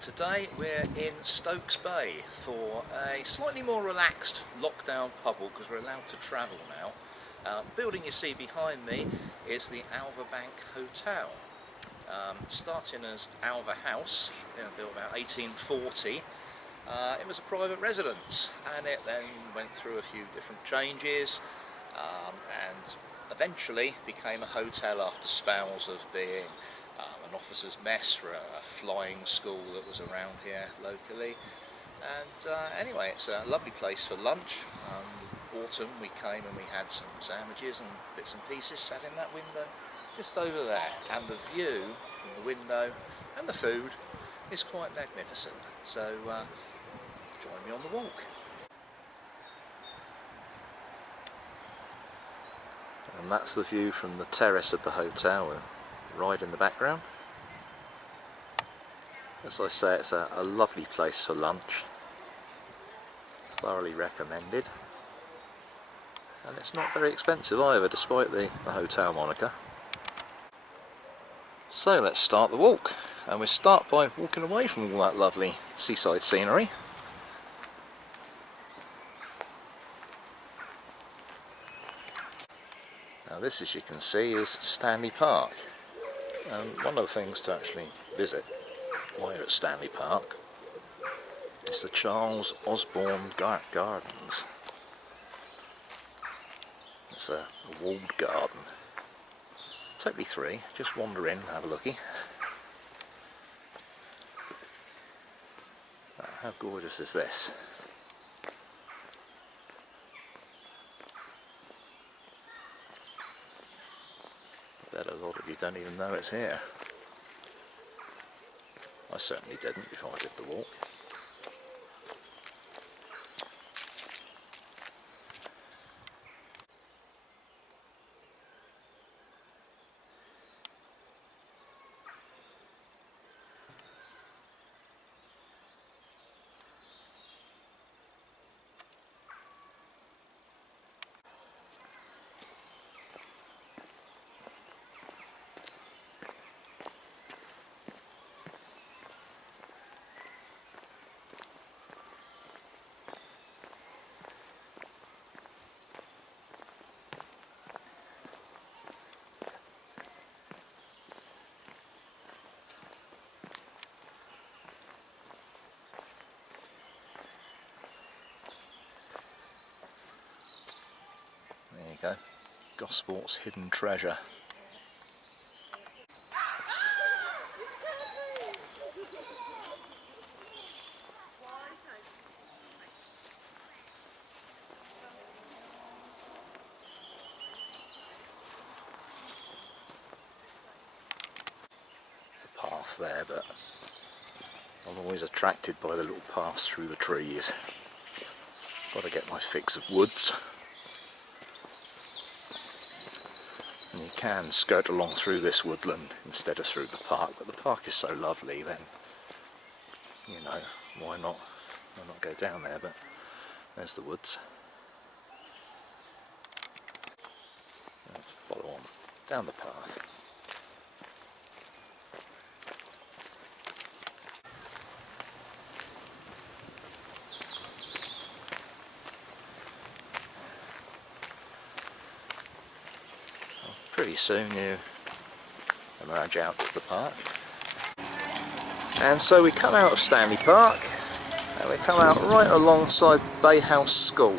Today we're in Stokes Bay for a slightly more relaxed lockdown bubble because we're allowed to travel now. The building you see behind me is the Alva Bank Hotel. Starting as Alva House, built about 1840, it was a private residence, and it then went through a few different changes and eventually became a hotel after spells of being an officer's mess for a flying school that was around here locally. And anyway, it's a lovely place for lunch. Autumn we came and we had some sandwiches and bits and pieces, sat in that window just over there, and the view from the window and the food is quite magnificent. So join me on the walk. And that's the view from the terrace of the hotel, right in the background. As I say, it's a lovely place for lunch. Thoroughly recommended. And it's not very expensive either, despite the hotel moniker. So let's start the walk. And we start by walking away from all that lovely seaside scenery. Now this, as you can see, is Stanley Park. And one of the things to actually visit while you're at Stanley Park is the Charles Osborne Gardens. It's a walled garden. Totally free, just wander in and have a looky. How gorgeous is this? I bet a lot of you don't even know it's here. I certainly didn't before I did the walk. There you go, Gosport's hidden treasure. There's a path there, but I'm always attracted by the little paths through the trees. Got to get my fix of woods. And you can skirt along through this woodland instead of through the park, but the park is so lovely, then, you know, why not go down there? But there's the woods. Let's follow on down the path. Pretty soon you emerge out of the park. And so we come out of Stanley Park and we come out right alongside Bay House School.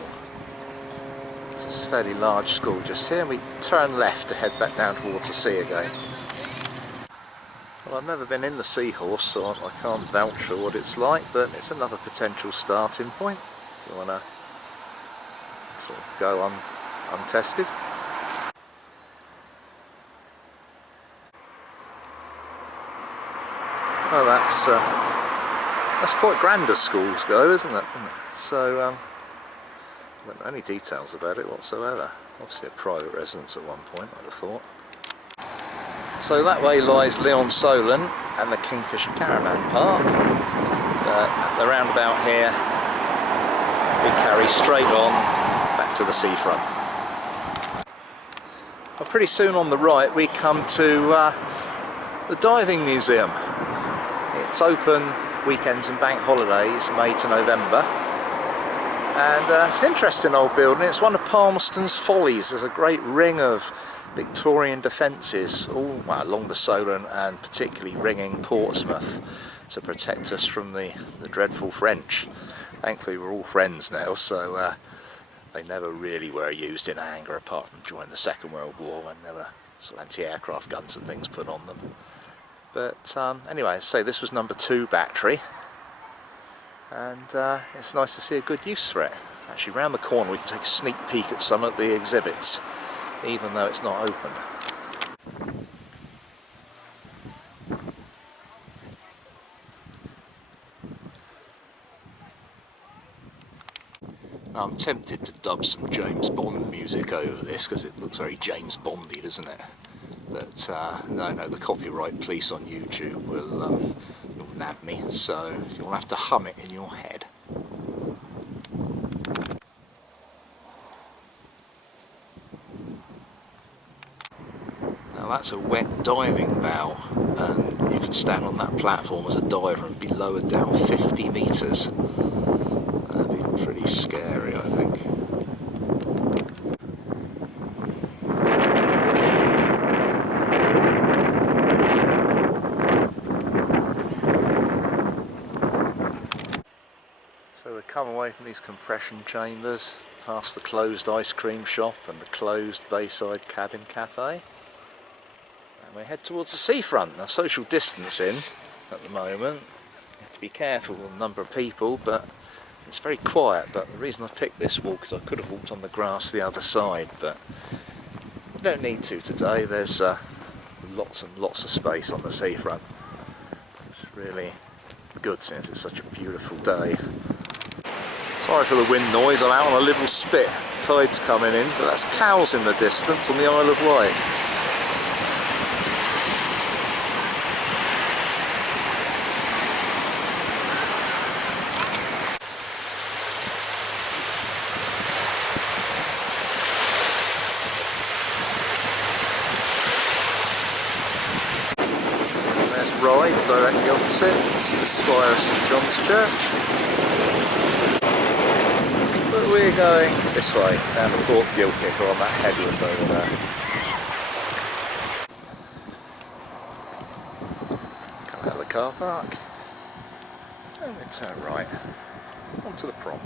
It's a fairly large school just here, and we turn left to head back down towards the sea again. Well, I've never been in the Seahorse, so I can't vouch for what it's like, but it's another potential starting point. Do you want to sort of go untested? Well, that's quite grand as schools go, isn't it? So, I don't know any details about it whatsoever. Obviously a private residence at one point, I'd have thought. So that way lies Llyn-Solyn and the Kingfisher Caravan Park. At the roundabout here, we carry straight on back to the seafront. Well, pretty soon on the right we come to the diving museum. It's open weekends and bank holidays, May to November. And it's an interesting old building. It's one of Palmerston's follies. There's a great ring of Victorian defences all along the Solent and particularly ringing Portsmouth to protect us from the dreadful French. Thankfully we're all friends now, so they never really were used in anger apart from during the Second World War when there were sort of anti-aircraft guns and things put on them. But anyway, so this was number 2 battery, and it's nice to see a good use for it. Actually, round the corner we can take a sneak peek at some of the exhibits, even though it's not open. I'm tempted to dub some James Bond music over this because it looks very James Bondy, doesn't it? But no, the copyright police on YouTube will nab me, so you'll have to hum it in your head. Now that's a wet diving bow, and you could stand on that platform as a diver and be lowered down 50 metres. That'd be pretty scary, I think. So we come away from these compression chambers, past the closed ice cream shop and the closed Bayside Cabin Cafe, and we head towards the seafront. Now, social distancing at the moment, you have to be careful with the number of people, but it's very quiet. But the reason I picked this walk is I could have walked on the grass the other side, but you don't need to today. There's lots and lots of space on the seafront. It's really good since it's such a beautiful day. Sorry for the wind noise, I'm out on a little spit. Tide's coming in, but that's Cowes in the distance on the Isle of Wight. And there's Ryde directly opposite. This is the spire of St John's Church. But we're going this way, down to Fort Gilkicker on that headland over there. Come out of the car park, and we turn right, onto the prom.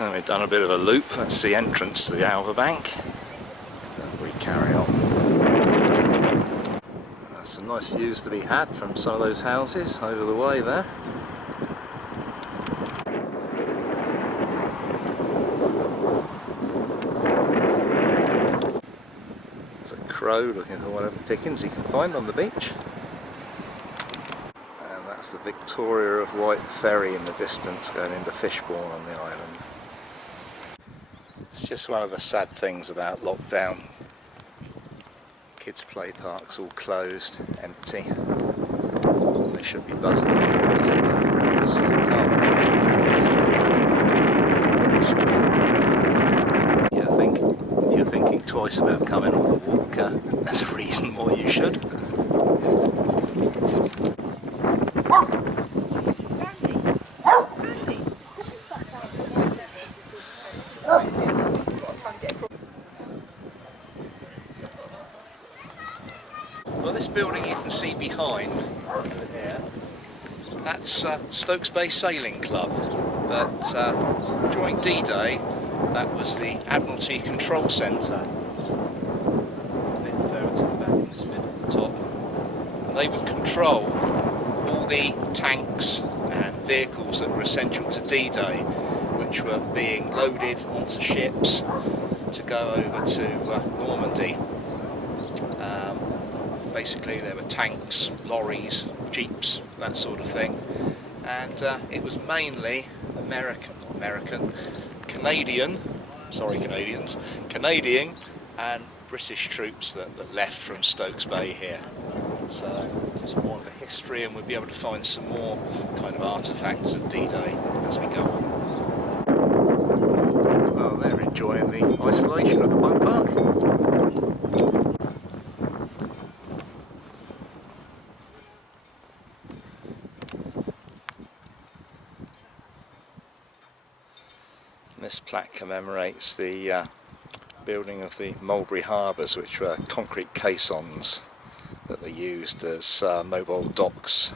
And we've done a bit of a loop. That's the entrance to the Alva bank. And we carry on. There's some nice views to be had from some of those houses over the way there. It's a crow looking for whatever pickings he can find on the beach. And that's the Victoria of Wight ferry in the distance going into Fishbourne on the island. It's just one of the sad things about lockdown. Kids' play parks all closed, empty. They should be buzzing with kids, but of course they can't. Yeah, I think if you're thinking twice about coming on a walk, there's a reason why you should. Well, this building you can see behind over here, that's Stokes Bay Sailing Club, but during D-Day that was the Admiralty Control Centre. A bit further to the back and this bit at the top. And they would control all the tanks and vehicles that were essential to D-Day, which were being loaded onto ships to go over to Normandy. Basically there were tanks, lorries, jeeps, that sort of thing, and it was mainly Canadian and British troops that left from Stokes Bay here. So just more of the history, and we'll be able to find some more kind of artefacts of D-Day as we go on. Well, they're enjoying the isolation of the boat park. This plaque commemorates the building of the Mulberry Harbours, which were concrete caissons that they used as mobile docks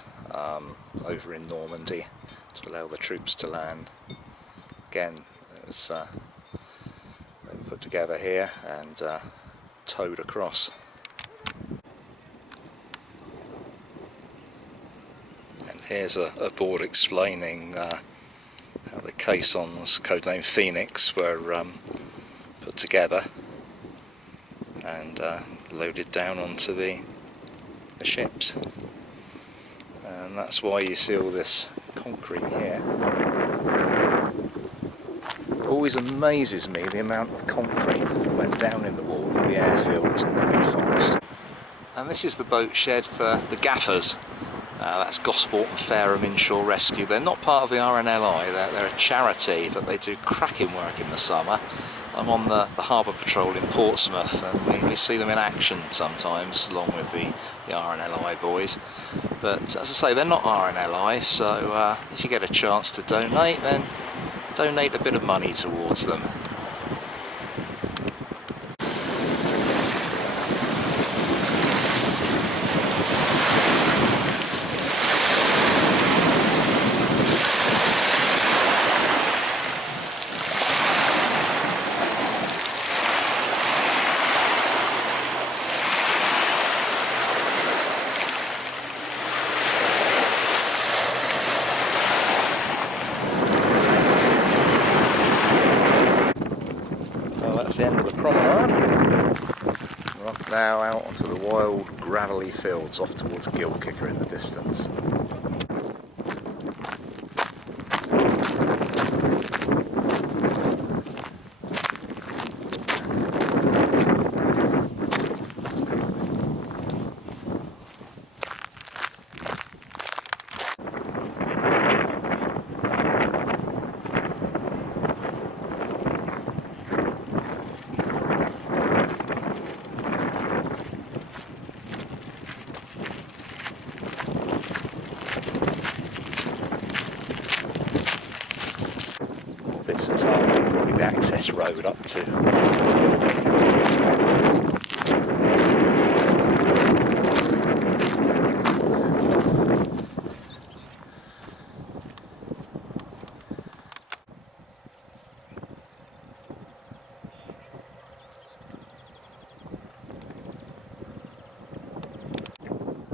over in Normandy to allow the troops to land. Again, it was they were put together here and towed across. And here's a board explaining how the caissons, codenamed Phoenix, were put together and loaded down onto the ships. And that's why you see all this concrete here. It always amazes me the amount of concrete that went down in the wall of the airfields in the New Forest. And this is the boat shed for the gaffers. That's Gosport and Fareham Inshore Rescue. They're not part of the RNLI, they're a charity, but they do cracking work in the summer. I'm on the harbour patrol in Portsmouth, and we see them in action sometimes along with the RNLI boys. But as I say, they're not RNLI, so if you get a chance to donate, then donate a bit of money towards them. That's the end of the promenade. We're off now out onto the wild gravelly fields off towards Gilkicker in the distance. Bits of tarmac, probably the access road up to.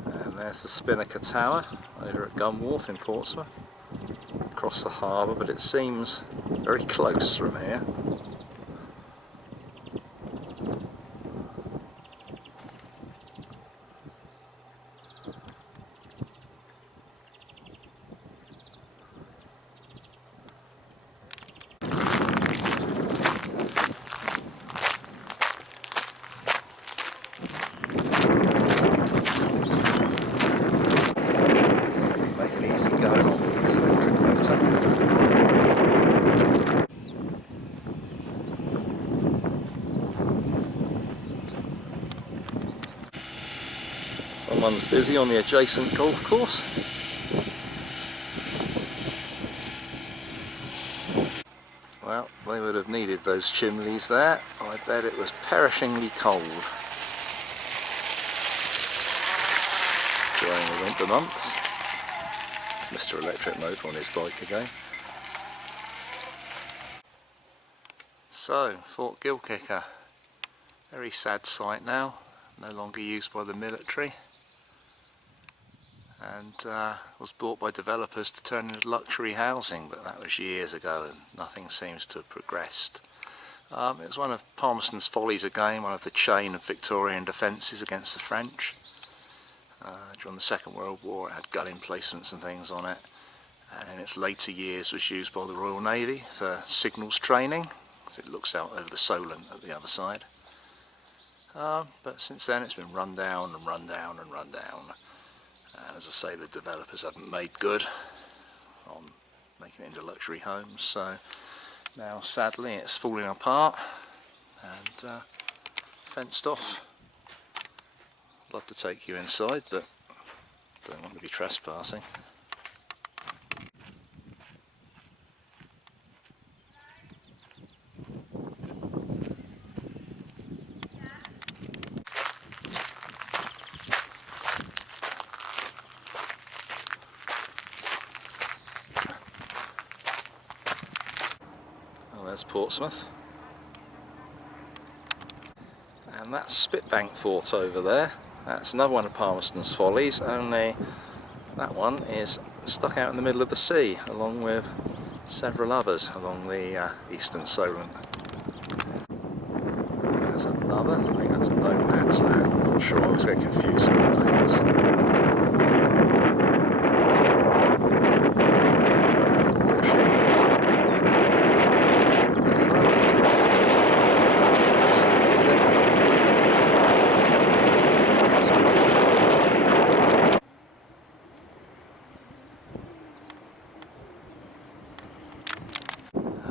And there's the Spinnaker Tower over at Gun Wharf in Portsmouth. Across the harbour, but it seems very close from here. So make it easy going on with this electric motor. Someone's busy on the adjacent golf course. Well, they would have needed those chimneys there. I bet it was perishingly cold during the winter months. It's Mr. Electric Motor on his bike again. So, Fort Gilkicker. Very sad sight now, no longer used by the military, and was bought by developers to turn into luxury housing, but that was years ago and nothing seems to have progressed. It was one of Palmerston's follies again, one of the chain of Victorian defences against the French. During the Second World War it had gun emplacements and things on it, and in its later years was used by the Royal Navy for signals training, because it looks out over the Solent at the other side. But since then it's been run down and run down and run down, and as I say, the developers haven't made good on making it into luxury homes, so now sadly it's falling apart and fenced off. I'd love to take you inside, but don't want to be trespassing. Oh, there's Portsmouth. And that's Spitbank Fort over there. That's another one of Palmerston's Follies, only that one is stuck out in the middle of the sea, along with several others along the eastern Solent. There's another, I think that's No Man's Land, I'm not sure, I always get confused with the names.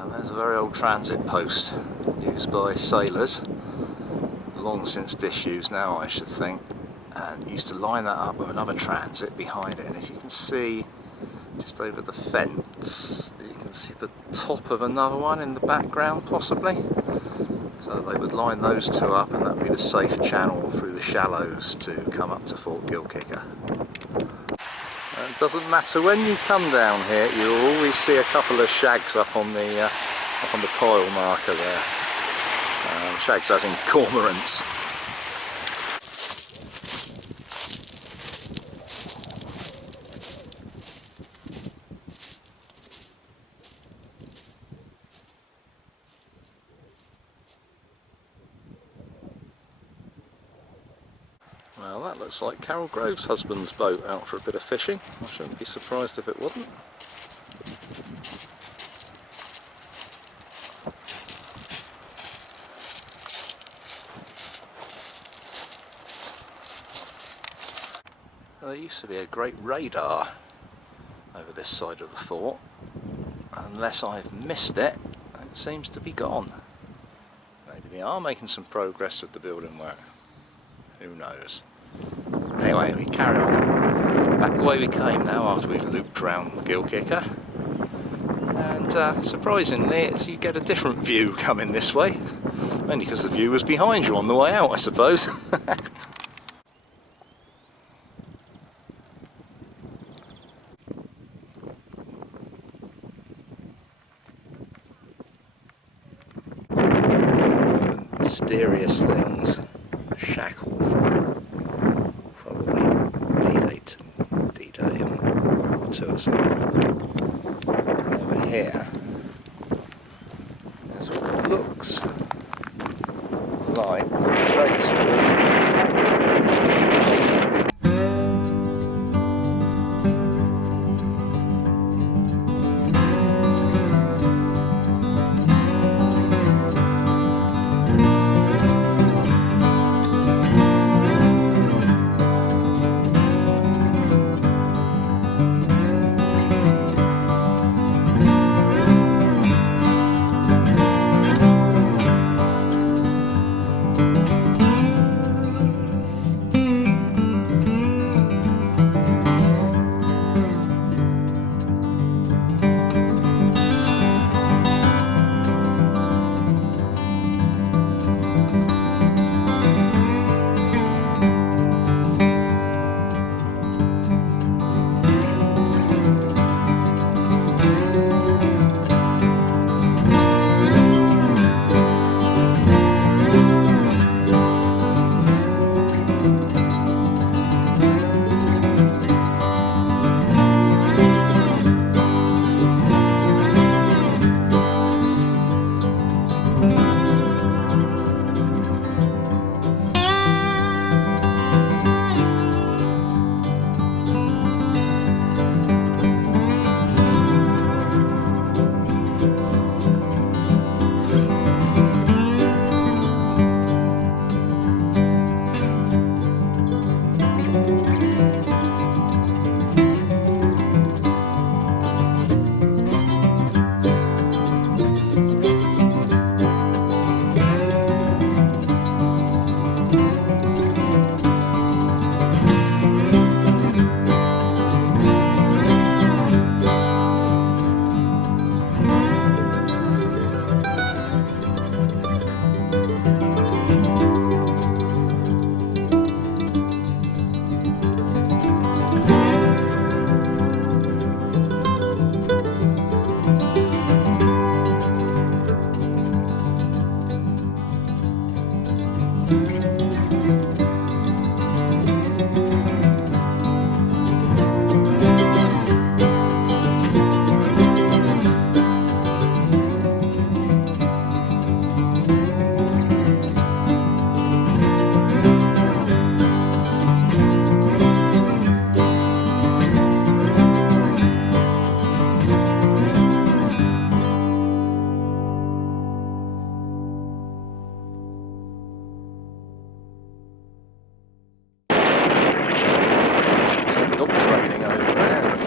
There's a very old transit post used by sailors, long since disused now I should think, and used to line that up with another transit behind it, and if you can see just over the fence you can see the top of another one in the background possibly, so they would line those two up and that would be the safe channel through the shallows to come up to Fort Gilkicker. It doesn't matter when you come down here, you'll always see a couple of shags up on the pile marker there. Shags as in cormorants. Well, that looks like Carol Grove's husband's boat out for a bit of fishing. I shouldn't be surprised if it wasn't. There used to be a great radar over this side of the fort. Unless I've missed it, it seems to be gone. Maybe they are making some progress with the building work. Who knows? Anyway, we carry on back the way we came now after we've looped round Gilkicker. And surprisingly, you get a different view coming this way. Only because the view was behind you on the way out, I suppose. Mysterious things shackled from probably D-Day and World War II or something. Over here, that's what it looks like the base of the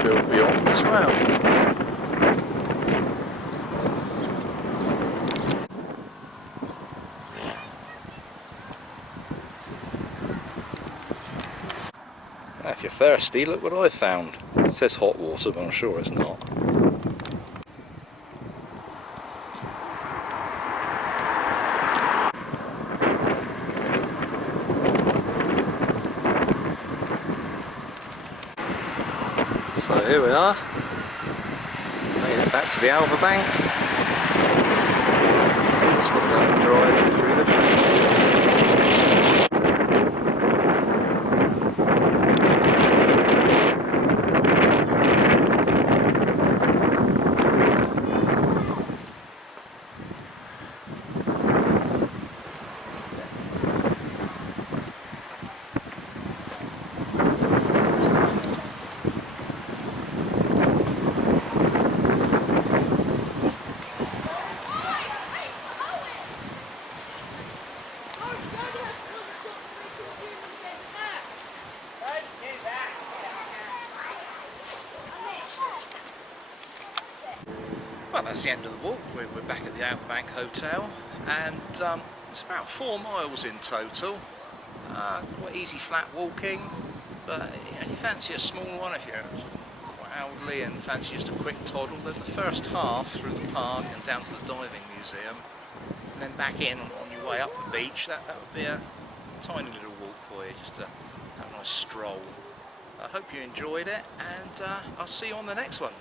field beyond as well. If you're thirsty, look what I found. It says hot water, but I'm sure it's not. So here we are, made it back to the Alva bank. Just got to go and drive through the trees. Well, that's the end of the walk. We're back at the Alva Bank Hotel, and it's about 4 miles in total. Quite easy flat walking, but if you fancy a small one, if you're quite elderly and fancy just a quick toddle, then the first half through the park and down to the diving museum, and then back in on your way up the beach, that would be a tiny little walk for you, just to have a nice stroll. I hope you enjoyed it, and I'll see you on the next one.